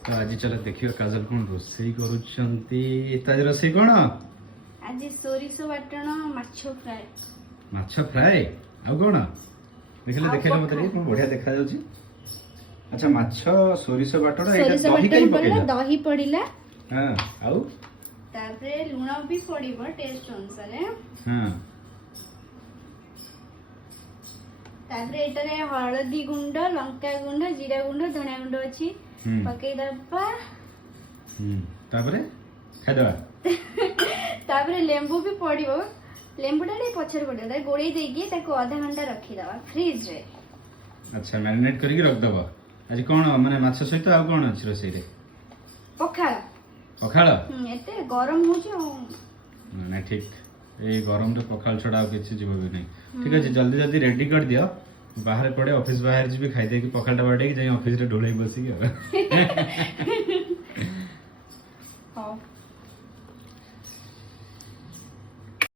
तो आज चल देखियो काजल कौन रोसई करूछंती। ताज रोसई कौन? आज सोरिष बाटण माछ फ्राए। माछ फ्राए आ कौन देखले आउ देखले मत पखा। कौन बढ़िया देखा जाउची। अच्छा माछ सोरिष बाटड़ा सोरिष एटा दही कई बाटण पड़ला, पकेला। दही पड़िला, हां आउ तापरे लूण भी पड़िबो टेस्ट अनुसार। हां तापरे एटारे हळदी गुंड, लंका गुंड, जीरा गुंड, धनिया गुंड अछि पके दबा। तापरे खाइ दवा। तापरे लेंबू भी पड़िबो। लेंबूटा रे पछर पड़िबो, ता गोळी देकी ताको आधा घंटा रखी दवा फ्रिज रे। अच्छा मैरिनेट करके रख दबो। आज कौन माने माछ सहित आ कौन अछि रोसई रे? पखाळ। पखाळ एते गरम होची ना ठीक ए गरम रे पखाळ छडा आ किछि जीव भी नहीं। ठीक अछि जल्दी जल्दी रेडी कर दियो। बाहर पड़े ऑफिस बाहर जी भी खाइ दे कि पखाळटा बाटे कि जाई ऑफिस रे ढोलई बसी के। हां